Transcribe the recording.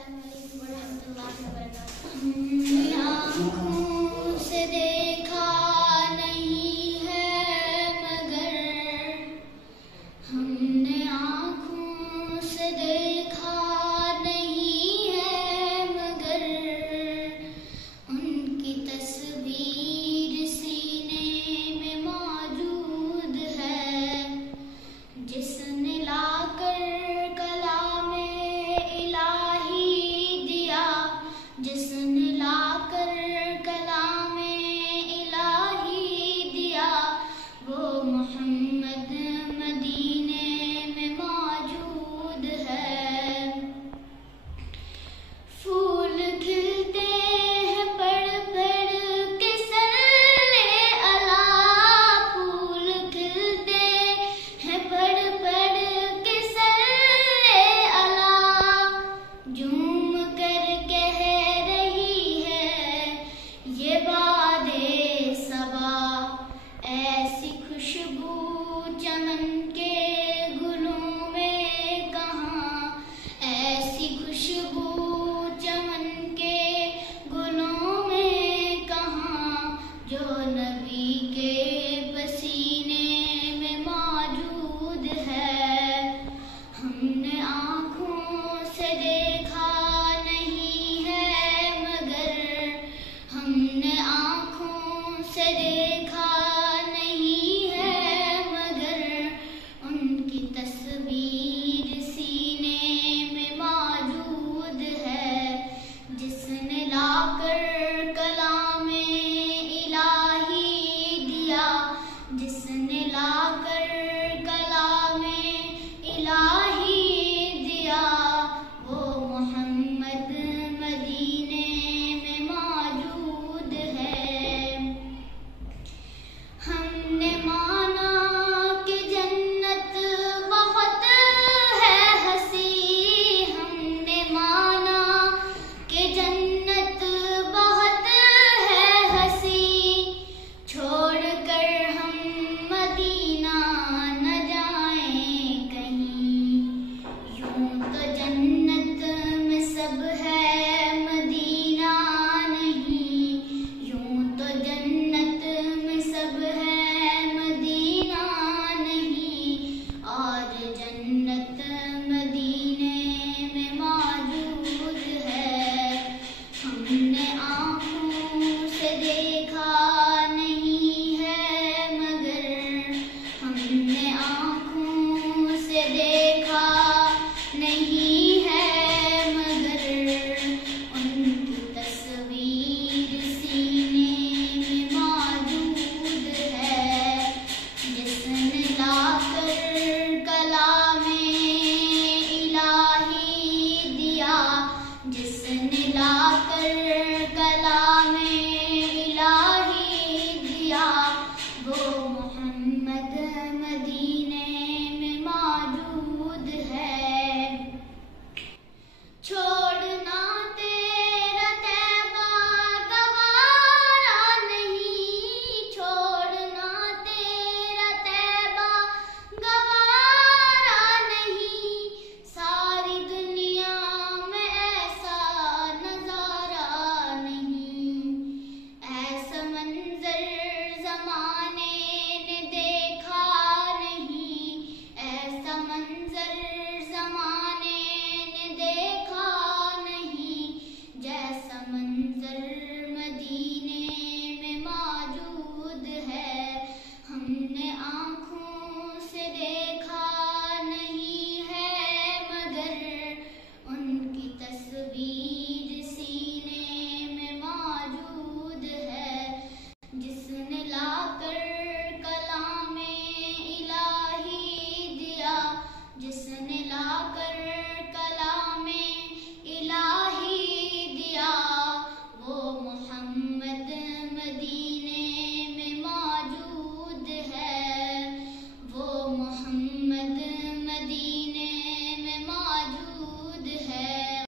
السلام علیکم ورحمۃ اللہ وبرکاتہ۔ آنکھوں سے دیکھا نہیں ہے مگر ہم نے آنکھوں سے دیکھا نہیں ہے مگر ان کی تصویر سینے میں موجود ہے، جس نے لا کر کلام الہی دیا، جس نے لا کر کلام الہی دیا، وہ محمد مدینے میں موجود ہے۔ پھول کھلتے ہیں پڑھ پڑھ کے صلی اللہ، پھول کھلتے ہیں پڑھ پڑھ کے صلی اللہ، جھوم کر کہہ رہی ہے یہ بادِ صبا، ایسی خوشبو چمن کے گلوں میں کہاں، ایسی خوشبو چمن کے گلوں میں کہاں، جو نبی کے پسینے میں موجود ہے۔ ہم نے آنکھوں سے دیکھا نہیں ہے مگر ہم نے آنکھوں سے دیکھا نہیں ہے مگر ان کی تصویر سینے میں موجود ہے، جس نے لا کر کلام الہی دیا، جس نے لا کر کلام الہی